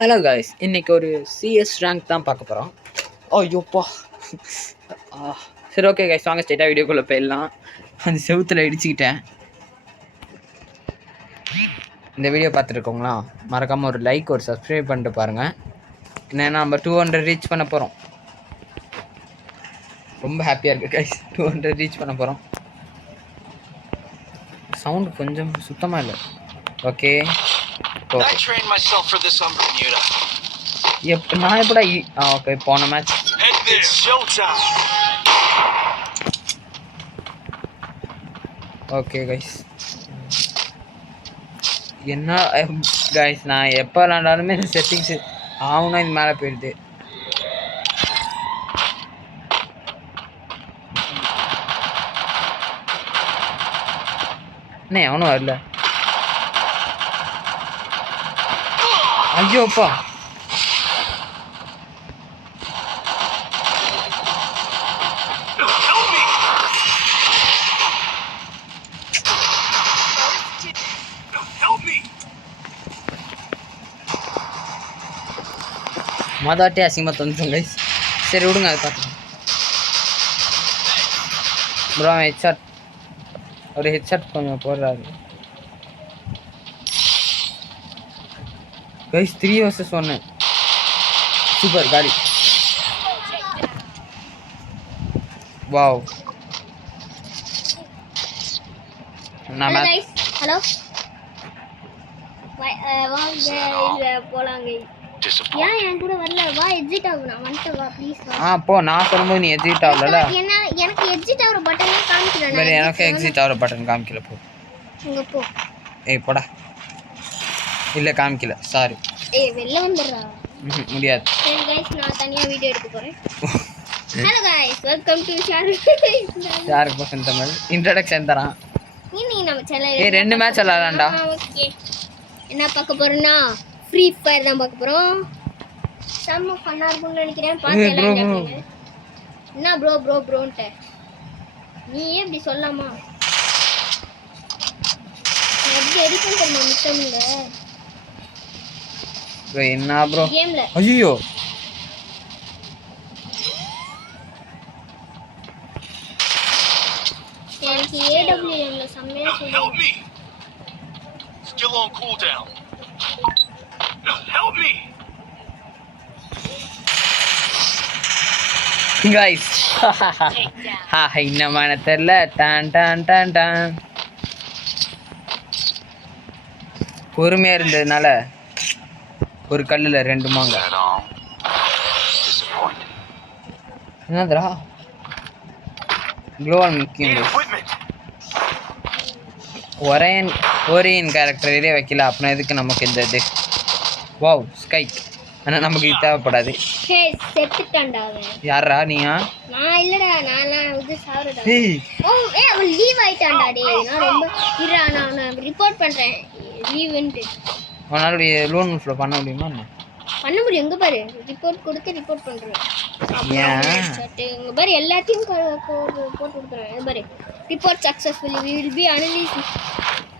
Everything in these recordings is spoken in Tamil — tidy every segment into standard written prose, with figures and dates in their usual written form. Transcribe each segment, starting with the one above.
ஹலோ காய்ஸ், இன்னைக்கு ஒரு சிஎஸ் ரேங்க் தான் பார்க்க போகிறோம். ஐயோப்பா. சரி, ஓகே காய்ஸ், வாங்க ஸ்ட்ரெயிட்டாக வீடியோக்குள்ளே போயிடலாம். அந்த செவுத்தில் இடிச்சுக்கிட்டேன். இந்த வீடியோ பார்த்துருக்கோங்களா, மறக்காமல் ஒரு லைக் ஒரு சப்ஸ்கிரைப் பண்ணிட்டு பாருங்கள். ஏன்னா நம்ம 200 ரீச் பண்ண போகிறோம். ரொம்ப ஹாப்பியாக இருக்குது காய்ஸ், 200 ரீச் பண்ண போகிறோம். சவுண்டு கொஞ்சம் சுத்தமாக இல்லை. ஓகே, நான் எப்படா ஓகே போன மேட்ச் ஓகே கைஸ். என்ன கைஸ், நான் எப்போ விளாண்டாலுமே இந்த செட்டிங்ஸ் ஆகுனா இது மேலே போயிடுது. என்ன அவனும் வரல. ஐயோப்பா. மொதவாட்டி அசிங்கமாக தந்துடும் கைஸ். சரி விடுங்க, அதை பார்த்துக்கோங்க. ப்ரோ ஹெட்ஷாட், ஒரு ஹெட்ஷாட் கொஞ்சம் போடுறாரு கைஸ். 3 vs 1 சூப்பர் காடி. வாவ். ஹலோ போலாங்க. ஏன் என் கூட வரல? வா, எக்ஸிட் ஆகு. நான் வந்துட்டு வா ப்ளீஸ் வா. போ. நான் சொல்லும்போது நீ எக்ஸிட் ஆகலல. எனக்கு எக்ஸிட் ஆகுற பட்டனே காமிக்கல. வேற எனக்கு எக்ஸிட் ஆகுற பட்டன் காமிக்கல. போ இங்க போ. ஏய் போடா. இல்ல காமிக்கல, சாரி. ஏய் வெளில வந்துறா. முடியாது. சரி गाइस, நான் தனியா வீடியோ எடுக்க போறேன். Hello guys, welcome to Shahrukh பசன் தமிழ் இன்ட்ரோடக்ஷன் தரான். இன்னைக்கு நம்ம சேனல்ல ஏய் 2 மேட்ச் விளையாடலாம்டா. ஓகே, என்ன பார்க்க போறோம்னா ஃப்ரீ ஃபயர் தான் பார்க்க போறோம். செம்ம ஃபன்னா இருக்கும்னு நினைக்கிறேன். பாத்து என்ன ப்ரோன்ட்ட நீ எப்படி சொல்லாமா? எப்படி எடிட் பண்ண மிச்சம்ல ப்ரோ. என்ன ப்ரோ கேம்ல? ஐயோ, எனக்கு ஏடபிள்யூஎம்ல செம்மையா சொல்லுங்க. Still on cooldown. Help me. guys. இன்னமான தெரியல. டான் டான் டான் டான். பொறுமையா இருந்ததுனால ஒரு கல்லுல 2 மாங்க. என்னதுடா குளோவல் முக்கியம். ஒரேன் கேரக்டரே வைக்கல, அப்படின்னா எதுக்கு நமக்கு இந்த இது? Wow sky. ஆனால் நமக்கு இது தேவைப்படாது. ஹே செத்துட்டான்டா அவன். யாரா நீயா? நான் இல்லடா, நான்லாம் இது சாவறடா. அவன் லீவ் ஆயிட்டான்டா. டேய் நான் ரொம்ப இறா, நான் ரிப்போர்ட் பண்றேன் லீவ்ன்ட்டு. உன்னால லோன் ஃப்ளோ பண்ண முடியுமா? பண்ண முடியும். எங்க பாரு, ரிப்போர்ட் கொடுத்து ரிப்போர்ட் பண்றேன். ஏன் இங்க பாரு எல்லாத்தையும் போட்டு கொடுக்குறேன். இங்க பாரு report successfully we will be analyzing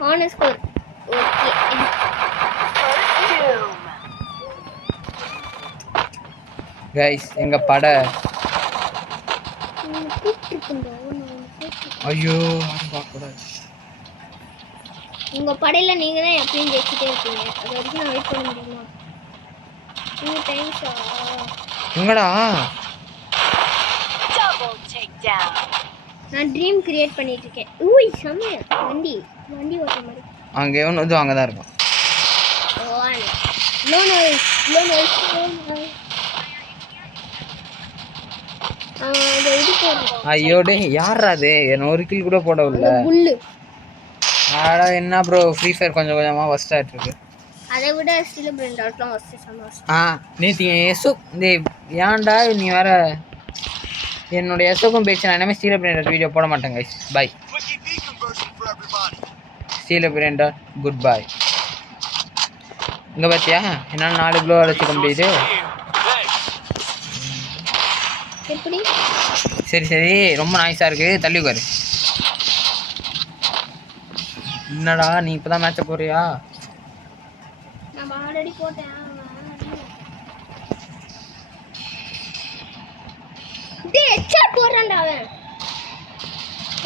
honor score. Okay guys, எங்க பட ஐயோ அது பார்க்கக்கூடாது. உங்க படையில நீங்க தான் எப்பயும் ஜெயிச்சிட்டே இருக்கீங்க. அது வரைக்கும் நான் வெயிட் பண்ண முடியுமா? 2 times எங்கடா? நான் ட்ரீம் கிரியேட் பண்ணிட்டு இருக்கேன். ஊய் செம்ம வண்டி ஓட்டுற மாதிரி. அங்கே எவனோ அங்கே தான் இருக்கும். ஐயோ டே, யாரா அது? என்ன ஒரு கில் கூட போட விடல. புல்லு. ஆடா என்ன ப்ரோ, ஃப்ரீ ஃபயர் கொஞ்சம் கொஞ்சமாக ஃபர்ஸ்ட் ஆயிட்டு இருக்கு. அதை விட ஸ்டில் பிரெண்ட் அவுட்லாம் ஃபர்ஸ்ட். நேற்று என் எஸ்ஓ ஏன்டா நீ வேற என்னோட எஸ்ஓக்கும் பேச்சு. நான் இனிமேல் ஸ்டீல் பிரெண்ட் வீடியோ போட மாட்டேன் guys. Bye still friend, good bye. இங்கே பார்த்தியா என்னால் 4 கிலோ அழைச்சிக்க முடியுது. எப்படி? சரி ரொம்ப நாய்ஸாக இருக்குது, தள்ளி உட்காரு. என்னடா நீ இப்போ தான் மேட்சை போறியா? நான் ஆல்ரெடி போட்டேன். அவன்.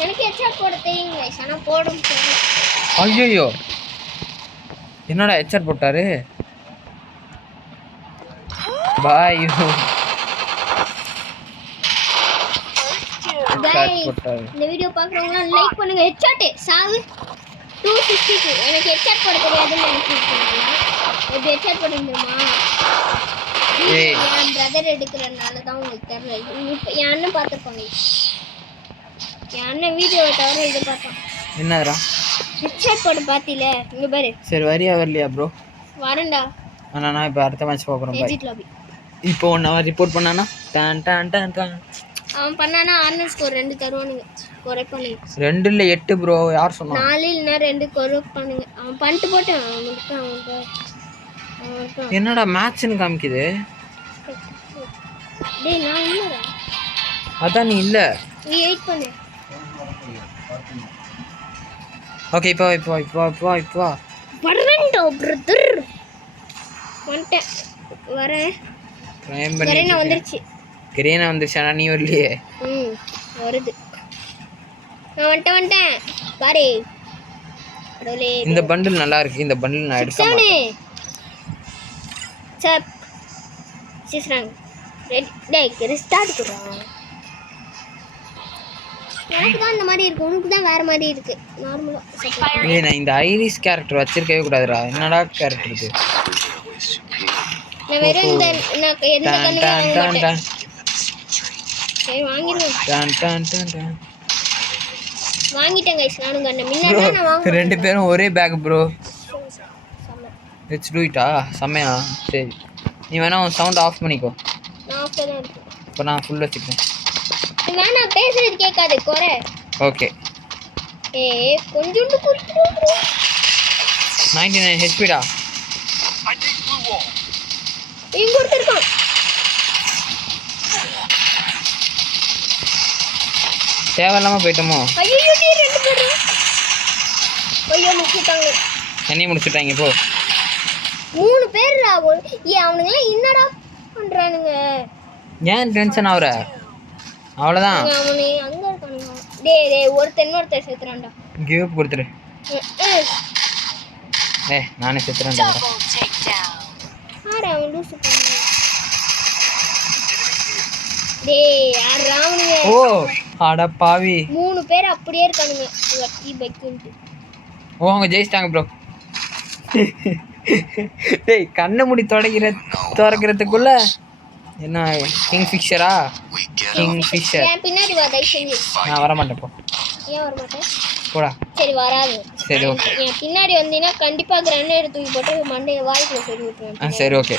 எனக்கு ஹெட்ஷாட் போட தெரியும் guys. ஆனா போட முடியல. ஐயோ என்னடா ஹெட்செட் போட்டாரு பாய் Guys, போட்டாரு இந்த வீடியோ பாக்குறவங்க லைக் பண்ணுங்க. ஹெட்ஷாட் சாவு 262. எனக்கு ஹெட்ஷாட் போட தெரியாதுன்னு நினைச்சிருக்கீங்களா? எப்படி ஹெட்ஷாட் போட தெரியுமா? ஏய் என் பிரதர் எடுக்கிறனால தான் உங்களுக்கு தெரியல. இப்ப என் அண்ணன் பார்த்துருப்பாங்க. என் அண்ணன் வீடியோவை தவிர இதை பார்த்தான். என்னடா ஹெட்ஷாட் போட பார்த்தில இங்க பாரு. சரி வரியா வரலையா ப்ரோ வரேன்டா. ஆனா நான் இப்போ அடுத்த மேட்ச் பார்க்குறேன் பாய் எக்ஸிட் லாபி. இப்போ ஒன் ஹவர் ரிப்போர்ட் பண்ணானா டான் டான் டான் டான் அவன் பண்ணானா ஆர்னல் ஸ்கோர் 2 தருவானுங்க. குறைப் பண்ணுங்க. 2 இல்ல 8 ப்ரோ யார் சொன்னா 4 இல்லைன்னா 2 குறைப் பண்ணுங்க. அவன் பண்ணிட்டு போட்டான். அவனுக்கு என்னடா மேட்ச்னு காமிக்குது டேய் நான் இல்லடா. அதான் நீ இல்ல நீ வெயிட் பண்ணு. ஓகே இப்போ வரேன்டா பிரதர். வந்துட்டேன். வரேன். ட்ரைம் வரேன் பண்ணி வந்துருச்சு. கிரேனா வந்துருச்சானா நீ வரலையே வருது. நான் வந்துட்டேன். பாரு. கடவுளே. இந்த பண்டில் நல்லா இருக்கு இந்த பண்டில் நான் எடுக்க மாட்டேன் சப் சிஸ்ரங் டேய் ரெஸ்டார்ட் குறா. எனக்கு தான் இந்த மாதிரி இருக்கு. உனக்கு தான் வேற மாதிரி இருக்கு. நார்மலா ஏய் நான் இந்த ஐரிஸ் கேரக்டர் வச்சிருக்கவே கூடாதுடா என்னடா கேரக்டர் இது நான் வெறும் இந்த நான் எந்த டான் கண்ணுமே டான் வாங்க டான் மாட்டேன். டான் சரி வாங்கிடுவேன். டான் டான் டான் டான் வாங்கிட்டேன் கைஸ். நானும் கண்ணு முன்னாடி நான் வாங்க. ரெண்டு பேரும் ஒரே பேக் ப்ரோ லெட்ஸ் டு இட்டா செம்மையா சரி நீ வேணா உன் சவுண்ட் ஆஃப் பண்ணிக்கோ நான் ஆஃப் தான் இருக்கேன். இப்போ நான் ஃபுல் வச்சுக்கிறேன் நீ வேணா பேசுறது கேட்காது குறை. ஓகே கொஞ்சோண்டு குறுக்கிட்டு 99 ஹெச்பிடா I need blue wall. இங்க கொடுத்துருக்கான். தேவையில்லாம போயிட்டோமோ ஐயோ நீ 2 பேரும் ஐயோ முடிச்சிட்டாங்க. என்னையும் முடிச்சுட்டாங்க இப்போ 3 பேர்டா. அவனுங்க என்னடா பண்றானுங்க? ஏன் டென்ஷன் ஆகுற அவ்வளோதான் அவனே அங்க இருக்கானுங்க. டேய் ஒருத்தர் செத்துறான்டா. கிவ் அப் கொடுத்துரு நானே செத்துறேன்டா ஆடா அவன் லூசு பண்ணு. டேய் யார் ராவணுங்க? ஓ அட பாவி 3 பேர் அப்படியே இருக்கானுங்க. வட்டி பைக்குன்ட்டு. ஓ அவங்க ஜெயிச்சிட்டாங்க ப்ரோ டேய் கண்ணை மூடி திறக்கிறதுக்குள்ள என்ன கிங் ஃபிஷரா கிங் ஃபிஷர் என் பின்னாடி வா தயவு செஞ்சு. நான் வர மாட்டேன் போ ஏன் வர மாட்டேன்? போடா சரி வராது. சரி ஓகே என் பின்னாடி வந்தீங்கன்னா கண்டிப்பா கிரனேட் தூக்கி போட்டு மண்டைய வாய்க்குள்ள சொல்லி விட்டுருவேன். சரி ஓகே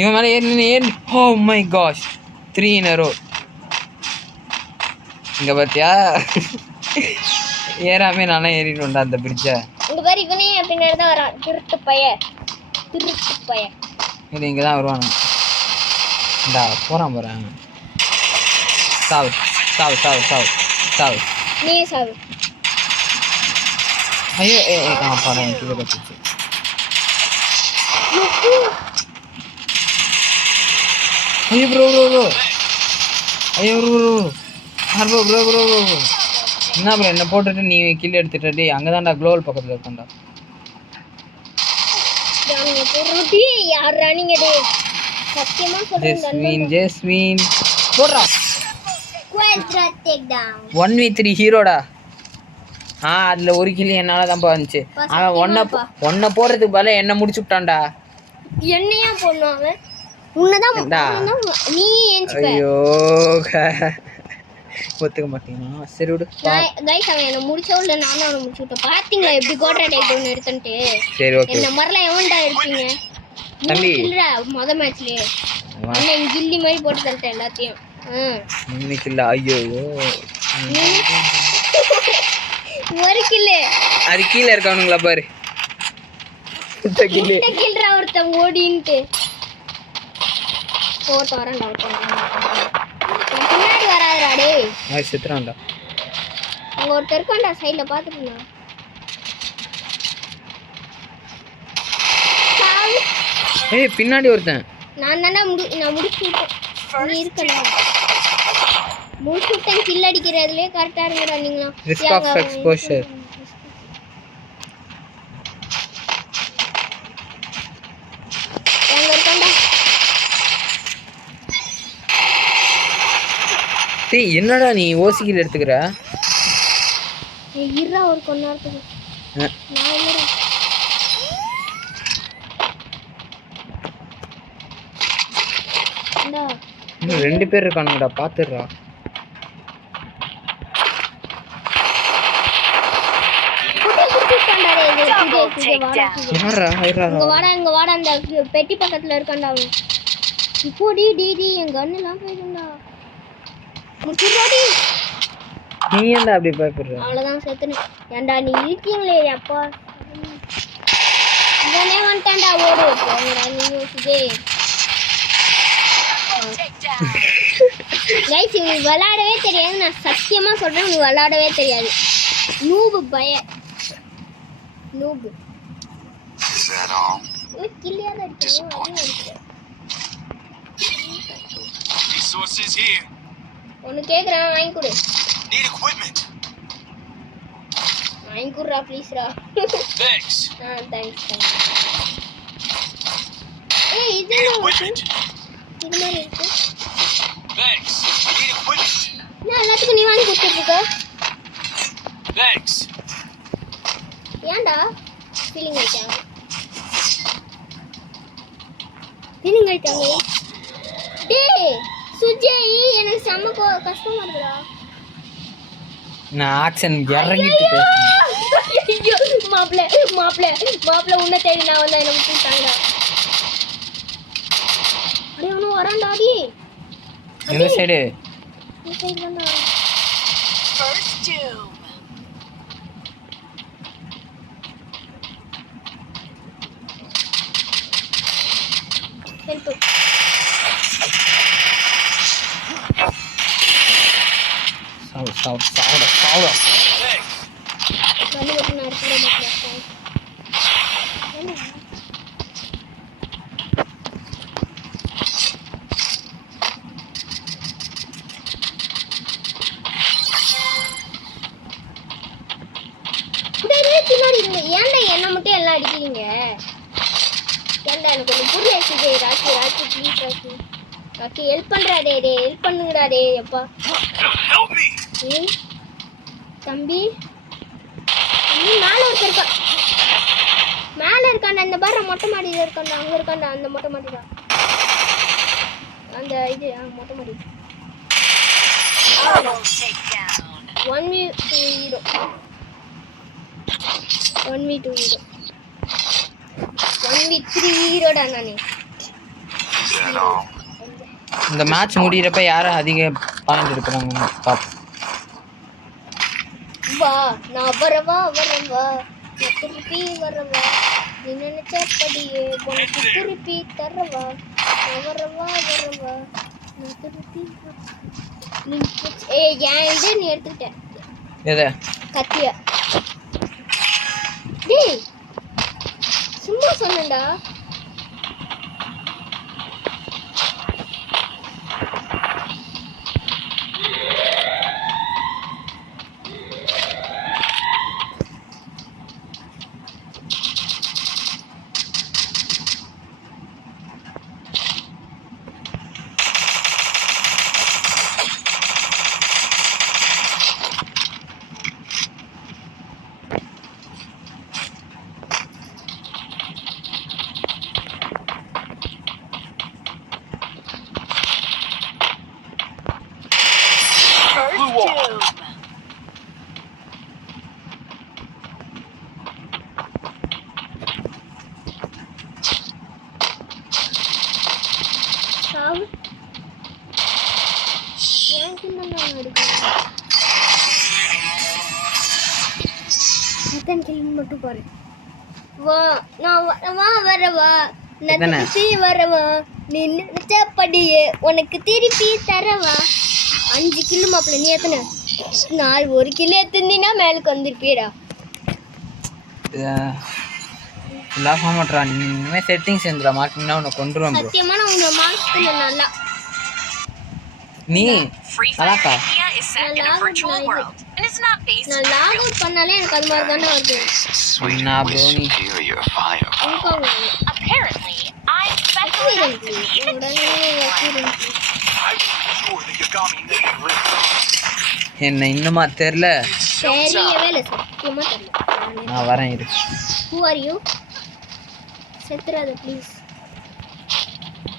இவன் மேலே ஏறி oh my gosh 3 in a row இங்கே பார்த்தியா ஏறாமே நானே ஏறிடுவேன்டா அந்த பிரிட்ஜை இங்க பாரு இவனே என் பின்னாடி தான் வரான். திருட்டு பைய இது இங்கே தான் வருவானு இந்தா போகிறேன் சாவு சாவு சாவு சாவு சாவு நீ சாவு. ஐயோ பாரு கீழே வச்சுச்சு ஐயோ ப்ரோ ஐயோ ப்ரோ என்ன ப்ரோ என்ன போட்டுட்டு நீ கீழே எடுத்துட்டு அங்கே தான்டா குளோவல் பக்கத்தில் இருக்கான்டா யாரா நீங்க டேய் சத்தியமா சொல்றேன். ஜெஸ்வின் போடுறா குவாட்ரா டேக் டவுன் 1v3 ஹீரோடா அதில் ஒரு கிலி என்னால் தான்ப்பா வந்துச்சு அவன் ஒன்றை போடுறதுக்கு பதிலாக என்ன முடிச்சு விட்டான்டா. என்னையா போடணும் அவன்? உன்னதான் நீ ஏஞ்சிக்க. ஐயோ ஒத்துக்க மாட்டீங்கன்னா சரி விடு கைஸ் அவன் என்ன முடிச்சவள நானும் அவனை முடிச்சு விட்டேன். பாத்தீங்களா எப்படி கோட்ரா டேக் டவுன் எடுத்துட்டு? சரி ஓகே என்ன மாதிரிலாம் எவன்டா எடுப்பீங்க தம்பி இல்லடா முத மேட்ச்லயே அண்ணன் கில்லி மாதிரி போட்டு தரட்டேன் எல்லாத்தையும். இன்னைக்கு இல்லை ஐயோ ஒரு கில்லு அது கீழே இருக்கவனுங்களா பாரு கில்றா ஒருத்தன் ஓடின்ட்டு வரேன்டா பின்னாடி வராதுடா டேய் செத்துறான்டா. அங்க ஒருத்தர் இருக்கான்டா சைடுல பாத்துட்டு பின்னாடி ஒருத்தன் நான் தானே நான் முடிச்சு விட்டேன். நீ இருக்கல மூசுட்டன் கில் அடிக்கிறதுலயே கரெக்டா இருக்குடா நீங்களும். Risk of exposure. எங்க இருக்காண்டா? டேய் என்னடா நீ ஓசிக்கில் எடுத்துக்கிற? இருடா ஒரு கொஞ்ச நேரத்துக்கு. நான் இல்லடா. இந்தா. இன்னும் 2 பேர் இருக்கானுங்கடா, பாத்துடுறா. இங்க வாடா அந்த பெட்டி பக்கத்துல இருக்கான்டா அவன். இப்போ டி என் கண்ணெல்லாம் போயிடும்டா. முச்சுடாடி. நீ ஏன்டா அப்படி பயப்படுற? அவ்வளவுதான் செத்துனே. ஏன்டா நீ இருக்கீங்களே அப்பா. இவனே வந்துட்டான்டா, ஓடு போங்கடா நீங்க சுஜே. கைஸ் இவனுக்கு விளையாடவே தெரியாது, நான் சத்தியமா சொல்றேன், உனக்கு விளையாடவே தெரியாது. நூபு பய நூபு. கில்லியாத அடிக்கிறேன். Resources here. ஒன்னு கேக்குறேன், வாங்கி கொடு. Need equipment. வாங்கி குடுறா ப்ளீஸ்ரா. Thanks. தேங்க்ஸ். ஏய் இது Equipment. இது மாதிரி இருக்கு. Thanks. Need equipment. நான் எல்லாத்துக்கும் நீ வாங்கி கொடுத்துருக்க. Thanks. ஏன்டா ஃபீலிங் ஆயிட்டாங்க? டேய் சுஜய், எனக்கு செம்ம கஷ்டமா இருக்குடா. நான் ஆக்ஷன் இறங்கிட்டு பேசுறேன். ஐயோ மாப்ள உன்னை தேடி நான் வந்தா என்ன விட்டுட்டாங்கடா. அடே அவனும் வரான்டா. டி இந்த சைடு வந்தா. First doom. ஹெல்ப். சாவுடா. Thanks. வண்டி ஓட்டு நான் இருக்கிற மாட்டேன். பின்னாடி இருங்க. ஏன்டா என்ன மட்டும் எல்லாம் அடிக்கிறீங்க? ஏன்டா எனக்கு ஒன்று புரியாச்சு. ராக்கி ப்ளீஸ் ராக்கி ஹெல்ப் பண்ணுறா. ஹெல்ப் பண்ணுங்கடா. எப்பா Help me. தம்பி மேலே இருக்க. மேலே இருக்காண்டா. இந்த பாரு மொட்டை மாடியில் இருக்காண்டா. அங்கே இருக்காண்டா அந்த மொட்டை மாடிடா. அந்த இது மொட்டை மாடி. Double takedown. 1v2 hero. 1v2 hero. 1v3 ஹீரோடா நானே. Is that all? இந்த மேட்ச் முடியறப்ப யாரை அதிக பாயிண்ட் எடுக்கிறாங்க பாப்போம். வா நான் வரவா நான் திருப்பி வரவா, நீ நினைச்சபடியே உனக்கு திருப்பி தரவா, நான் வரவா நான் திருப்பி ஏன் இது நீ எடுத்துக்கிட்ட எதை? கத்தியா? டேய் சும்மா சொன்னேன்டா. First doom. சாவு ஏன் கிண்ணம் எடுக்கணும்? எத்தனை கிலோ மட்டும் பாரு. வா நான் வரவா நான் எத்தனை? திருப்பி வரவா, நீ நினைச்சபடியே உனக்கு திருப்பி தரவா. 5 கிலோ மாப்பிள்ள. நீ எத்தனை? 4. 1 கிலோ எத்தினா மேலுக்கு வந்திருப்பியடா. ஃபுல்லாக ஃபார்ம் பண்ணுறா. நீ இனிமேல் செட்டிங்ஸ் இருந்துடா மாட்டினா உன்னை கொண்டுருவேன் ப்ரோ. சத்தியமா நான் உன்னை மார்க் பண்ண நல்லா. நீ Free Fire அதாக்கா idea is set in a Nalla virtual idu. world and is not based நான் லாக் அவுட் பண்ணாலே எனக்கு அது மாதிரி தானே வருது Sweet Nah, with bro, nee. superior firepower. உனக்காக Apparently, I'm special enough to experience be the உடனே experience I will ensure the Yagami name lives on. என்ன இன்னுமா தெரில தெரியவே இல்லை சத்தியமா தெரியல நான் வரேன் இரு ஹூ ஆர் யூ செத்துறாத ப்ளீஸ்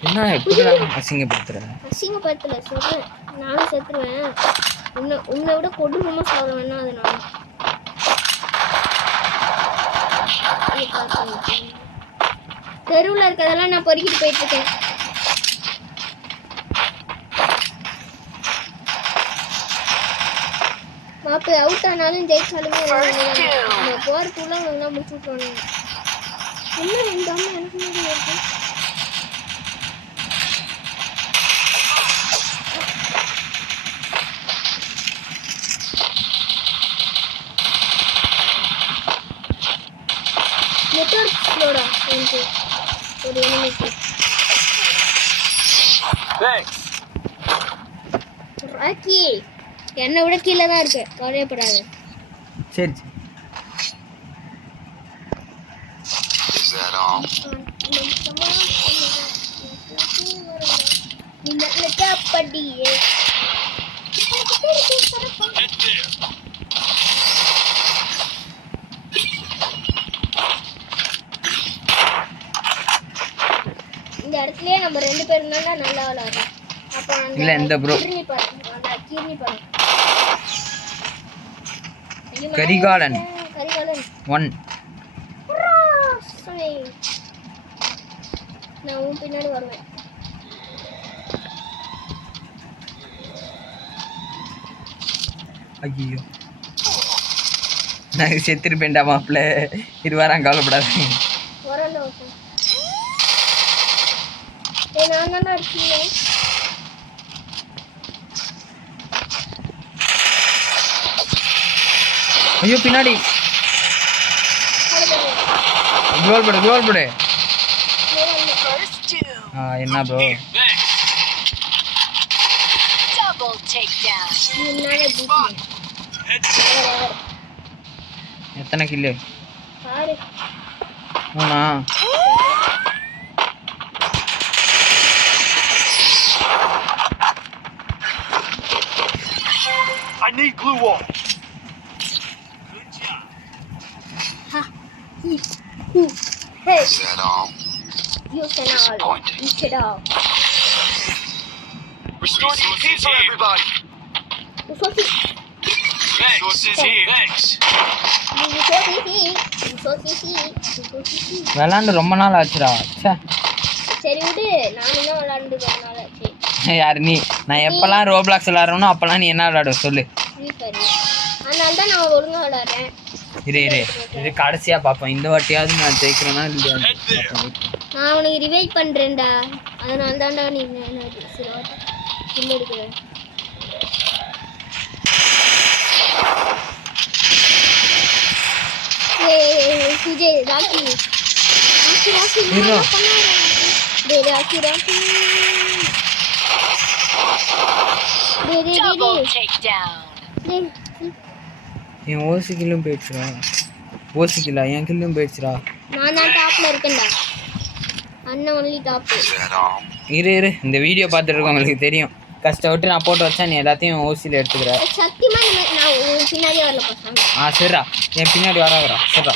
என்ன எப்படி அசிங்கப்படுத்துற அசிங்கப்படுத்தல சொல்றேன் நானும் செத்துருவேன் உன்னை விட கொடூரமா சாப்பிடுவேன்னா அது நான் தெருவில் இருக்கிறதெல்லாம் நான் பொறுக்கிட்டு போயிட்டு இருக்கேன் மாப்பு அவுட் ஆனாலும் ஜெயிச்சாலுமே நம்ம போறதுக்குள்ள அவங்க தான் முடிச்சு விட்டுருவாங்க என்ன இந்த அம்மா எனக்கு முன்னாடி இருக்கு நெட்வொர்க் ஸ்லோடா எனக்கு ஒரு எனிமிக்கு Thanks. ராக்கி என்னை விட கீழே தான் இருக்கு கவலையப்படாது சரி சரி Is that all? படியே Head there. இந்த இடத்துலயே நம்ம ரெண்டு பேரும் தான் நல்லா விளையாடுறோம் அப்போ அந்த இல்ல, இந்த bro. கிர்னி பாருங்க அந்த கிர்னி பாருங்க ஐயோ, கரிகாலன். கரிகாலன் 1 சரி. நான் உன் பின்னாடி வருவேன் ஐயோ நான் செத்துருப்பேன்டா மாப்பிள்ள இது வரான் கவலைப்படாது வரல ஒருத்தன் நான் தானே இருக்கீங்க ஐயோ பின்னாடி குளோல் போடு First two. என்ன bro Thanks. Double takedown. Head there. எத்தனை கில்லு பாரு 3 I need glue wall. Good job. Hey, Is that all? you cannot. Disappointing. You cannot. Restore the peace for everybody. You so sick. Thanks. Resources here. Thanks. You so sick. You so sick. விளாண்டு ரொம்ப நாள் ஆச்சுடா ச்சே சரி விடு நானும் தான் விளாண்டு ரொம்ப நாள் ஆச்சு யார் நீ நான் எப்போல்லாம் ரோப்ளாக்ஸ் விளாட்றனோ அப்போல்லாம் நீ என்ன விளாடுவ சொல்லு ஃப்ரீ ஃபயர் அதனால தான் நான் ஒழுங்கா விளாட்றேன் இது கடைசியாக பார்ப்போம் இந்த வாட்டியாவது நான் ஜெயிக்கிறேன்னா இல்லையா Head there. நான் உனக்கு ரிவைவ் பண்ணுறேன்டா அதனால தான்டா நீ சில வாட்டி கில் எடுக்கிறேன் சுஜய் ராக்கி ராக்கி ராக்கி இருடா. டேய் ராக்கி ராக்கி டேய் டேய் Double டேய் takedown. டேய் என் ஓசி கில்லும் போயிடுச்சுடா ஓசி கில்லா என் கில்லும் போயிடுச்சுடா நான் தான் டாப்ல இருக்கேன்டா அண்ணன் only top Is that all? இரு இந்த வீடியோ பார்த்துட்டு இருக்கவங்களுக்கு தெரியும் கஷ்டப்பட்டு நான் போட்டு வச்சா நீ எல்லாத்தையும் ஓசியில் எடுத்துக்கிற சத்தியமா நான் உன் பின்னாடியே வரல பசங்க சரிடா என் பின்னாடி வராதடா சரிடா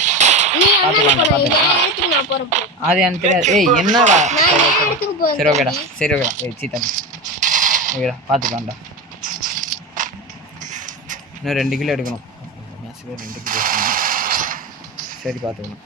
நீ என்ன பார்த்துக்கலாம், போற பார்த்துக்கலாம். என் இடத்துக்கு நான் போறப்போ அது எனக்கு தெரியாது ஏய் என்னடா நான் என் இடத்துக்கு போறேன் சரி ஓகேடா ஏய் சீத்தா ஓகேடா பார்த்துக்கலாம்டா இன்னும் 2 கிலோ எடுக்கணும் மேட்ச்சில் 2 கிலோ எடுக்கணும் சரி பார்த்துக்கணும்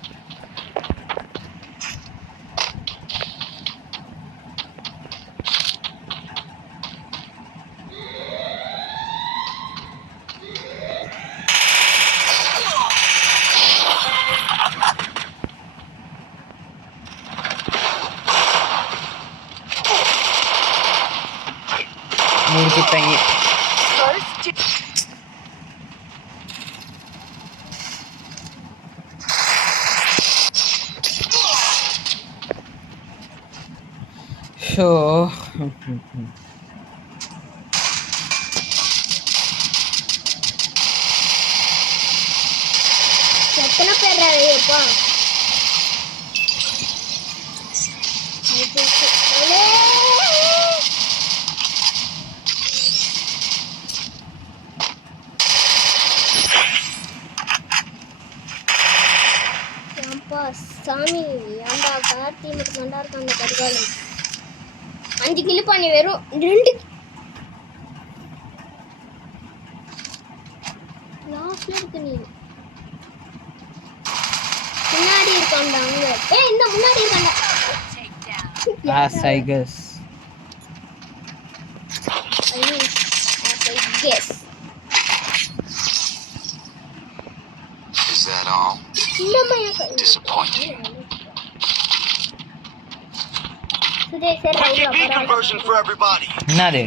முடிச்சுட்டாங்க First two. ஸோ 5 கிலோ பண்ணி வெறும் 2 லாஸ்ட்ல இருக்கு நீ முன்னாடி இருக்கான்டா அங்க ஏய் இந்த முன்னாடி இருக்கான்டா Take down. as I guess. Yes. Is that all? இந்த பையன் Disappointing. சுதே sir Quick EP conversion for everybody. என்னது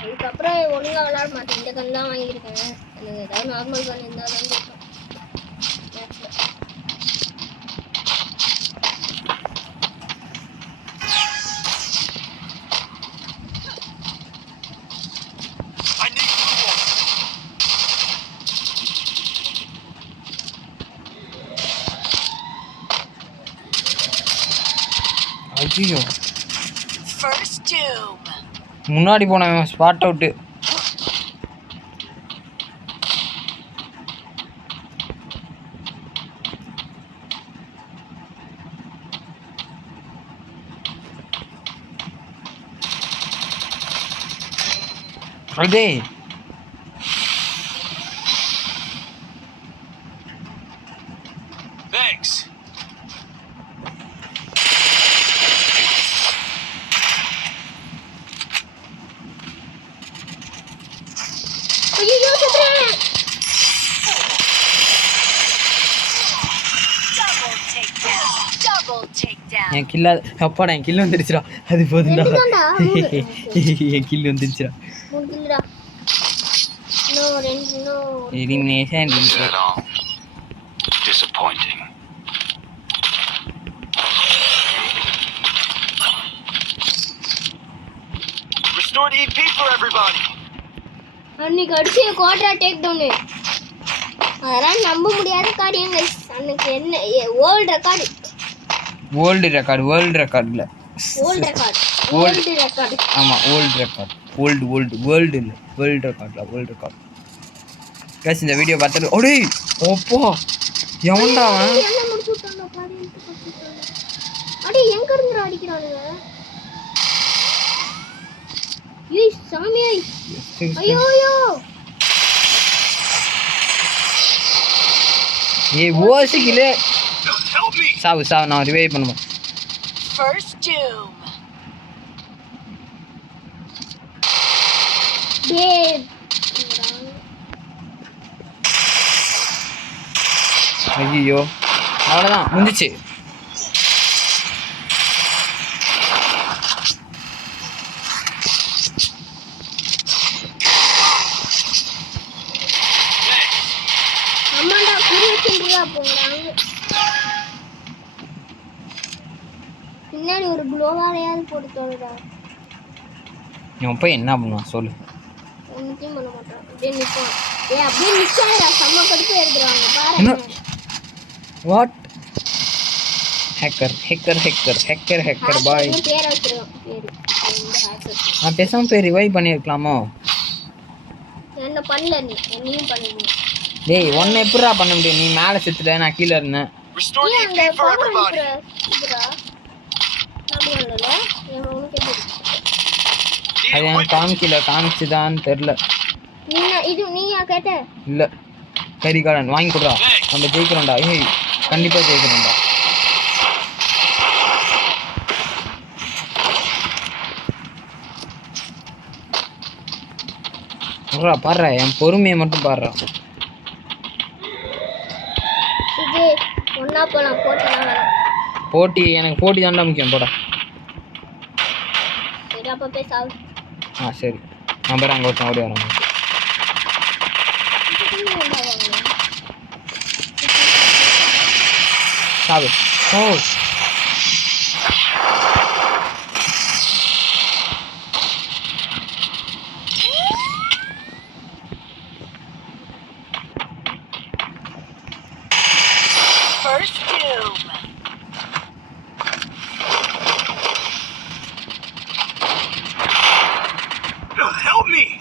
அதுக்கப்புறம் ஒழுங்கா விளையாட மாட்டேன் இந்த கன் தான் வாங்கியிருக்கேன் எனக்கு ஏதாவது நார்மல் கன் இருந்தால் தான் இருக்கும் I need blue one. ஐயோ First doom. முன்னாடி போனவன் ஸ்பாட் அவுட்டு அதே Thanks. ஐயோ சுத்ரேன் Double takedown. Double takedown. என் கில்ல அப்பாடா என் கில்லு வந்துருச்சுடா அது போதும்டா ரெண்டுதான்டா, மூணு. என் கில்லு வந்துருச்சுடா 3 கிலோடா இன்னும் elimination Is that all? Disappointing. Restored EP for everybody. அன்னைக்கு அடிச்சு குவாட்ரா டேக் டவுனு அதெல்லாம் நம்ப முடியாத காரியங்கள் அன்னைக்கு என்ன வேர்ல்ட் ரெக்கார்டு வேர்ல்டு ரெக்கார்டில் வேர்ல்ட் ரெக்கார்டு ஆமாம் வேர்ல்டு ரெக்கார்ட் வேர்ல்டு இல்லை வேர்ல்டு ரெக்கார்ட் கேஸ் இந்த வீடியோ பார்த்துட்டு ஓடே ஓப்போ எவன்டா அவன் என்ன முடிச்சு விட்டாங்க பாரு அடே எங்க இருந்து அடிக்கிறானுங்க ஏய் சாமி ஐயோ ஐயோ ஏய் ஓசிக்கல Help me. சாவு நான் ரிவைவ் பண்ணுவேன் First doom. டேய் ஐயோ அவ்வளோதான் முடிஞ்சிச்சு அம்மாடா குறி வச்சுருக்கா போங்கடாங்க பின்னாடி ஒரு க்ளோவாலையாவது போட்டு தோணுடா இவன் போய் என்ன பண்ணுவான் சொல்லு ஒன்றுத்தையும் பண்ண மாட்டான் அப்படியே நிற்பான் அப்படியே நிற்காதடா செம்ம கடுப்பு எடுத்துருவாங்க என்ன? பாரு வாட் ஹேக்கர் பாய் ஹேக்கர்னு பேரை வச்சிருவான் பேரு ஹேக்கர் நான் பேசாமல் போய் ரிவைவ் பண்ணியிருக்கலாமோ என்ன பண்ணல நீ என்னையும் பண்ணுங்க டேய் ஒன்றை எப்படிடா பண்ண முடியும் நீ மேலே செத்துட்ட நான் கீழே இருந்தேன் Restored ஏன் அந்த EP for பவர் everybody. இதுடா அப்படி இல்லைல்ல என் உனக்கு எப்படி அது Need எனக்கு equipment. காமிச்சுதான்னு தெரில நீயா கேட்ட இல்லை கரிகாலன் வாங்கி கொடுறா நம்ம ஜெயிக்கிறோம்டா ஏய் கண்டிப்பாக ஜெயிக்கிறோம்டா பாடுறா என் பொறுமையை மட்டும் பாடுறா இது ஒன்னா போலாம் போட்டலாம் வேணாம் போட்டி எனக்கு போட்டி தான்டா முக்கியம் போடா சரி அப்போ போய் சாவு ஆ சரி நான் பேர் அங்கே ஒருத்தன் ஓடி வரேன் சாவு ஓ First doom. Help me.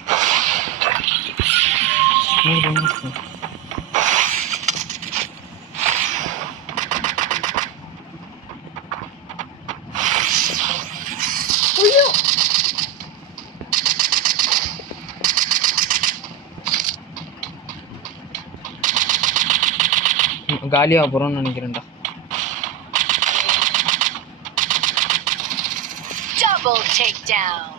காலியாக போகிறோம்னு நினைக்கிறேன்டா. Double takedown.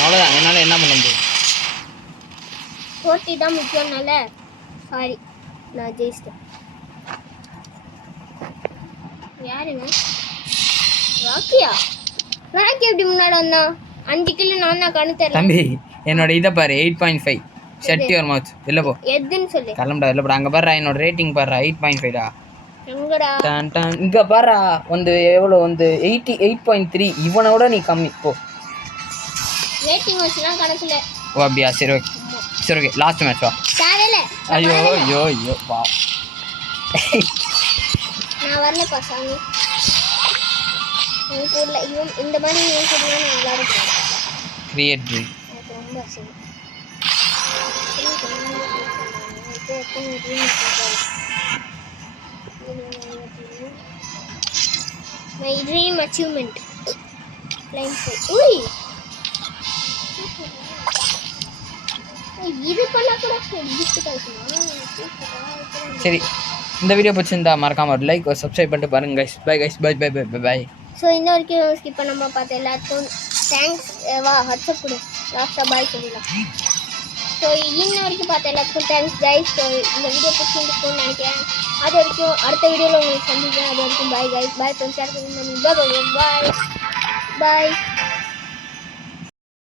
அவ்வளோதான், என்னால் என்ன பண்ண முடியும்? போட்டி தான் முக்கியம்னால சாரி நான் ஜெயிச்சிட்டேன். யாருங்க ராக்கியா? ராக்கி எப்படி முன்னாடி வந்தான்? 5 கிலோ நான் தான் கணு தெரியல. தம்பி என்னோட இதை பாரு 8.5. Shut your mouth. வெளில போ, எதுன்னு சொல்லு. கிளம்புடா வெளில போடா. அங்கே பாரு என்னோட ரேட்டிங் பாரு 8.5டா. எங்கடா? டான் டான். இங்கே பாரு வந்து எவ்வளோ வந்து 88.3. இவனோட நீ கம்மி போ. ரேட்டிங் வச்சுலாம் கணக்குல. ஓ அப்படியா? சரி ஓகே சரி ஓகே. லாஸ்ட் மேட்ச் வா. தேவையில்ல. ஐயோ ஐயோ ஐயோ வா. நான் வரலப்பா சாமி. எனக்கு ஊரில் இவன் இந்த மாதிரி இவன் கூட நான் விளையாடுறேன். Create dream. எனக்கு ரொம்ப ஆசை. My dream achievement. Climb for. Uy. இது பண்ணா கூட gift கிடைக்குமா? சரி இந்த வீடியோ பிடிச்சிருந்தா மறக்காம ஒரு லைக் ஒரு சப்ஸ்கிரைப் பண்ணிட்டு பாருங்க guys. Bye guys. Bye bye bye bye bye. So இன்ன வரைக்கும் ஸ்கிப் பண்ணாமல் பார்த்த எல்லாத்துக்கும் தேங்க்ஸ். வா ஹட்ஸ்அப் கொடு, லாஸ்ட்டாக பாய் சொல்லிடலாம். ஸோ இன்ன வரைக்கும் பார்த்த எல்லாத்துக்கும் தேங்க்ஸ் கைஸ். ஸோ இந்த வீடியோ பிடிச்சிருந்துருக்கும்னு நினைக்கிறேன். அது வரைக்கும் அடுத்த வீடியோவில் உங்களுக்கு சந்திக்கிறேன். அது வரைக்கும் பாய் கைஸ். Bye friends. பாய் பாய்.